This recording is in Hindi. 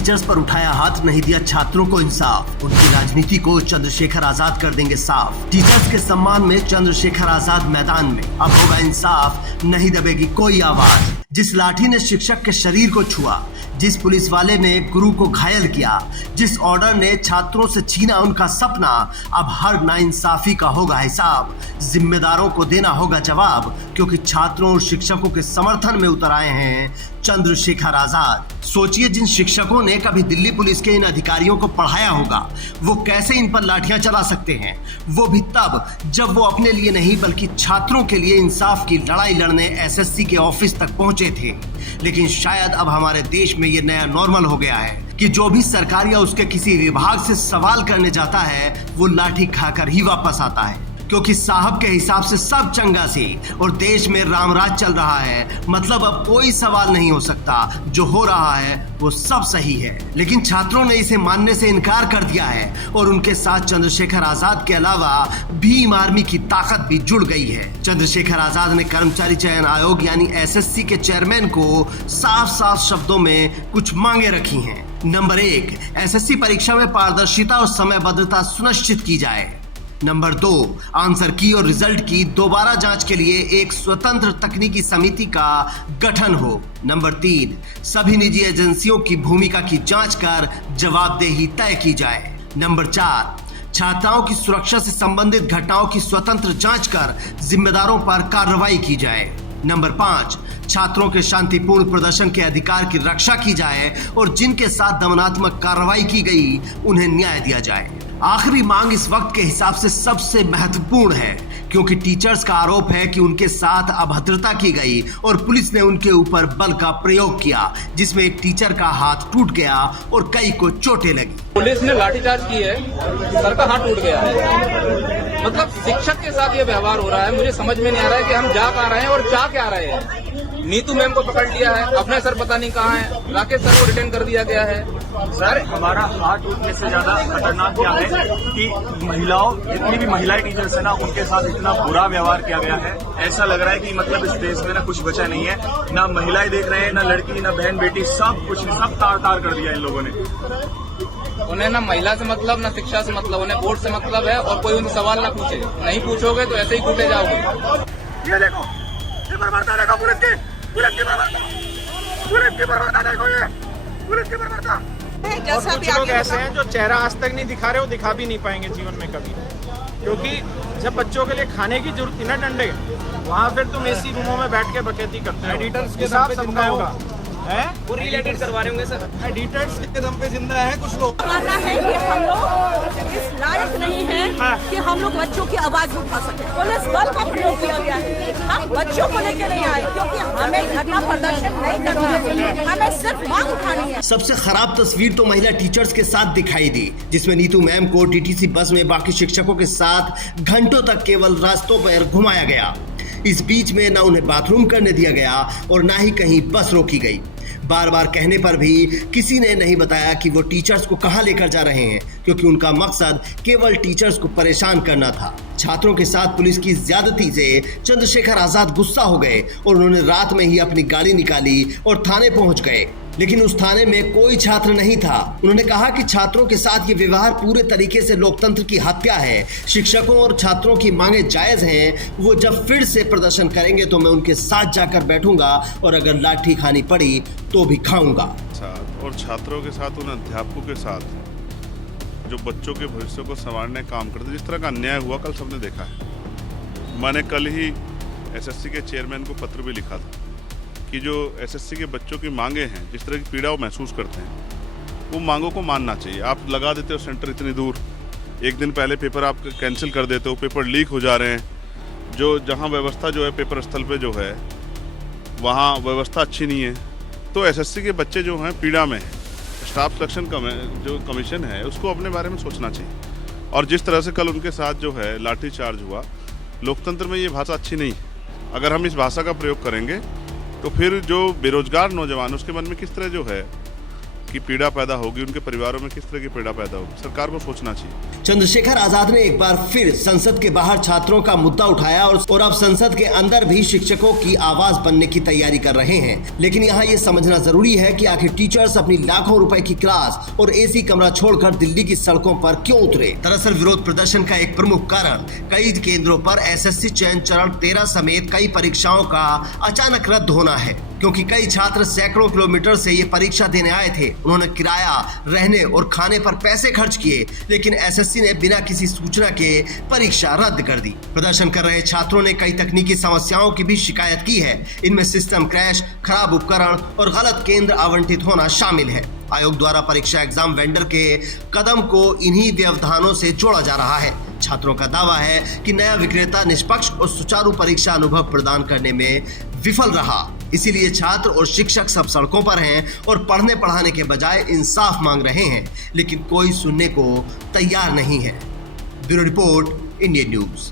टीचर्स पर उठाया हाथ, नहीं दिया छात्रों को इंसाफ। उनकी राजनीति को चंद्रशेखर आजाद कर देंगे साफ। टीचर्स के सम्मान में चंद्रशेखर आजाद मैदान में, अब होगा इंसाफ, नहीं दबेगी कोई आवाज। जिस लाठी ने शिक्षक के शरीर को छुआ, जिस पुलिस वाले ने गुरु को घायल किया, जिस ऑर्डर ने छात्रों से छीना उनका सपना, अब हर नाइंसाफी का होगा हिसाब। जिम्मेदारों को देना होगा जवाब, क्योंकि छात्रों और शिक्षकों के समर्थन में उतर आए हैं चंद्रशेखर आजाद। सोचिए, जिन शिक्षकों ने कभी दिल्ली पुलिस के इन अधिकारियों को पढ़ाया होगा, वो कैसे इन पर लाठियां चला सकते हैं, वो भी तब जब वो अपने लिए नहीं बल्कि छात्रों के लिए इंसाफ की लड़ाई लड़ने एसएससी के ऑफिस तक पहुंचे थे। लेकिन शायद अब हमारे देश में ये नया नॉर्मल हो गया है कि जो भी सरकार या उसके किसी विभाग से सवाल करने जाता है, वो लाठी खाकर ही वापस आता है, क्योंकि साहब के हिसाब से सब चंगा सी और देश में रामराज चल रहा है। मतलब अब कोई सवाल नहीं हो सकता, जो हो रहा है वो सब सही है। लेकिन छात्रों ने इसे मानने से इनकार कर दिया है और उनके साथ चंद्रशेखर आजाद के अलावा भीम आर्मी की ताकत भी जुड़ गई है। चंद्रशेखर आजाद ने कर्मचारी चयन आयोग यानी एसएससी के चेयरमैन को साफ साफ शब्दों में कुछ मांगे रखी हैं। नंबर 1, एसएससी परीक्षा में पारदर्शिता और समयबद्धता सुनिश्चित की जाए। नंबर 2, आंसर की और रिजल्ट की दोबारा जांच के लिए एक स्वतंत्र तकनीकी समिति का गठन हो। नंबर 3, सभी निजी एजेंसियों की भूमिका की जांच कर जवाबदेही तय की जाए। नंबर 4, छात्राओं की सुरक्षा से संबंधित घटनाओं की स्वतंत्र जांच कर जिम्मेदारों पर कार्रवाई की जाए। नंबर 5, छात्रों के शांतिपूर्ण प्रदर्शन के अधिकार की रक्षा की जाए और जिनके साथ दमनात्मक कार्रवाई की गई उन्हें न्याय दिया जाए। आखिरी मांग इस वक्त के हिसाब से सबसे महत्वपूर्ण है, क्योंकि टीचर्स का आरोप है कि उनके साथ अभद्रता की गई और पुलिस ने उनके ऊपर बल का प्रयोग किया, जिसमें एक टीचर का हाथ टूट गया और कई को चोटें लगी। पुलिस ने लाठीचार्ज की है, सर का हाथ टूट गया है। मतलब शिक्षक के साथ ये व्यवहार हो रहा है। मुझे समझ में नहीं आ रहा है कि हम जा कहाँ रहे हैं और जा क्या रहे हैं। नीतू मैम को पकड़ लिया है, अपने सर पता नहीं कहाँ है, राकेश सर को डिटेन कर दिया गया है। सर, हमारा हाथ टूटने से ज्यादा खतरनाक क्या है कि महिलाओं, जितनी भी महिलाएं टीचर्स है ना, उनके साथ इतना बुरा व्यवहार किया गया है। ऐसा लग रहा है कि मतलब इस देश में ना कुछ बचा नहीं है, ना महिलाएं देख रहे हैं, ना लड़की, ना बहन बेटी, सब कुछ सब तार तार कर दिया इन लोगों ने। उन्हें ना महिला से मतलब, ना शिक्षा से मतलब, उन्हें वोट से मतलब है और कोई उनसे सवाल ना पूछे। नहीं पूछोगे तो ऐसे ही कूटे जाओगे। ये देखो, बर्बादा देखो, पुलिस की बर्बादा देखो, ये पुलिस की बर्बादा। और कुछ लोग ऐसे हैं जो चेहरा आज तक नहीं दिखा रहे, वो दिखा भी नहीं पाएंगे जीवन में कभी, क्योंकि जब बच्चों के लिए खाने की जरूरत थी ना डंडे, वहाँ फिर तुम एसी रूमों में बैठ के बकैती करते हो। एडिटर्स के साथ सबका होगा है, वो रीएडिट करवा रहे होंगे सर। एडिटर्स के दम पे जिंदा है कुछ लोग। मानना है कि हम लोग इस लायक नहीं है कि हम लोग बच्चों की आवाज उठा सके। पुलिस बल का प्रयोग किया गया है। हम बच्चों को लेकर नहीं आए, क्योंकि हमें धरना प्रदर्शन नहीं करना है, हमें सिर्फ मांग उठानी है। सबसे खराब तस्वीर तो महिला टीचर्स के साथ दिखाई दी, जिसमें नीतू मैम को टीटीसी बस में बाकी शिक्षकों के साथ घंटों तक केवल रास्तों पर घुमाया गया। इस बीच में ना उन्हें बाथरूम करने दिया गया और ना ही कहीं बस रोकी गई। बार बार कहने पर भी किसी ने नहीं बताया कि वो टीचर्स को कहां लेकर जा रहे हैं, क्योंकि उनका मकसद केवल टीचर्स को परेशान करना था। छात्रों के साथ पुलिस की ज्यादती से चंद्रशेखर आजाद गुस्सा हो गए और उन्होंने रात में ही अपनी गाड़ी निकाली और थाने पहुंच गए। लेकिन उस थाने में कोई छात्र नहीं था। उन्होंने कहा कि छात्रों के साथ ये व्यवहार पूरे तरीके से लोकतंत्र की हत्या है। शिक्षकों और छात्रों की मांगे जायज हैं। वो जब फिर से प्रदर्शन करेंगे तो मैं उनके साथ जाकर बैठूंगा और अगर लाठी खानी पड़ी तो भी खाऊंगा। और छात्रों के साथ, उन अध्यापकों के साथ जो बच्चों के भविष्य को संवारने का काम करते, जिस तरह का अन्याय हुआ कल सबने देखा है। मैंने कल ही एसएससी के चेयरमैन को पत्र भी लिखा था कि जो एसएससी के बच्चों की मांगे हैं, जिस तरह की पीड़ा वो महसूस करते हैं, वो मांगों को मानना चाहिए। आप लगा देते हो सेंटर इतनी दूर, एक दिन पहले पेपर आप कैंसिल कर देते हो, पेपर लीक हो जा रहे हैं। जो जहाँ व्यवस्था जो है पेपर स्थल पे जो है वहाँ व्यवस्था अच्छी नहीं है, तो एसएससी के बच्चे जो हैं पीड़ा में हैं। स्टाफ सिलेक्शन जो कमीशन है उसको अपने बारे में सोचना चाहिए। और जिस तरह से कल उनके साथ जो है लाठीचार्ज हुआ, लोकतंत्र में ये भाषा अच्छी नहीं है। अगर हम इस भाषा का प्रयोग करेंगे तो फिर जो बेरोजगार नौजवान, उसके मन में किस तरह जो है की पीड़ा पैदा होगी, उनके परिवारों में किस तरह की पीड़ा पैदा होगी, सरकार को सोचना चाहिए। चंद्रशेखर आजाद ने एक बार फिर संसद के बाहर छात्रों का मुद्दा उठाया और अब संसद के अंदर भी शिक्षकों की आवाज बनने की तैयारी कर रहे हैं। लेकिन यहाँ ये समझना जरूरी है कि आखिर टीचर्स अपनी लाखों रुपए की क्लास और एसी कमरा छोड़कर दिल्ली की सड़कों पर क्यों उतरे। दरअसल विरोध प्रदर्शन का एक प्रमुख कारण कई केंद्रों पर एसएससी चयन चरण 13 समेत कई परीक्षाओं का अचानक रद्द होना है, क्योंकि कई छात्र सैकड़ों किलोमीटर से ये परीक्षा देने आए थे। उन्होंने किराया, रहने और खाने पर पैसे खर्च किए, लेकिन एसएससी ने बिना किसी सूचना के परीक्षा रद्द कर दी। प्रदर्शन कर रहे छात्रों ने कई तकनीकी समस्याओं की भी शिकायत की है। इनमें सिस्टम क्रैश, खराब उपकरण और गलत केंद्र आवंटित होना शामिल है। आयोग द्वारा परीक्षा एग्जाम वेंडर के कदम को इन्हीं व्यवधानों से जोड़ा जा रहा है। छात्रों का दावा है कि नया विक्रेता निष्पक्ष और सुचारू परीक्षा अनुभव प्रदान करने में विफल रहा, इसीलिए छात्र और शिक्षक सब सड़कों पर हैं और पढ़ने पढ़ाने के बजाय इंसाफ मांग रहे हैं, लेकिन कोई सुनने को तैयार नहीं है। Bureau report, Indian news.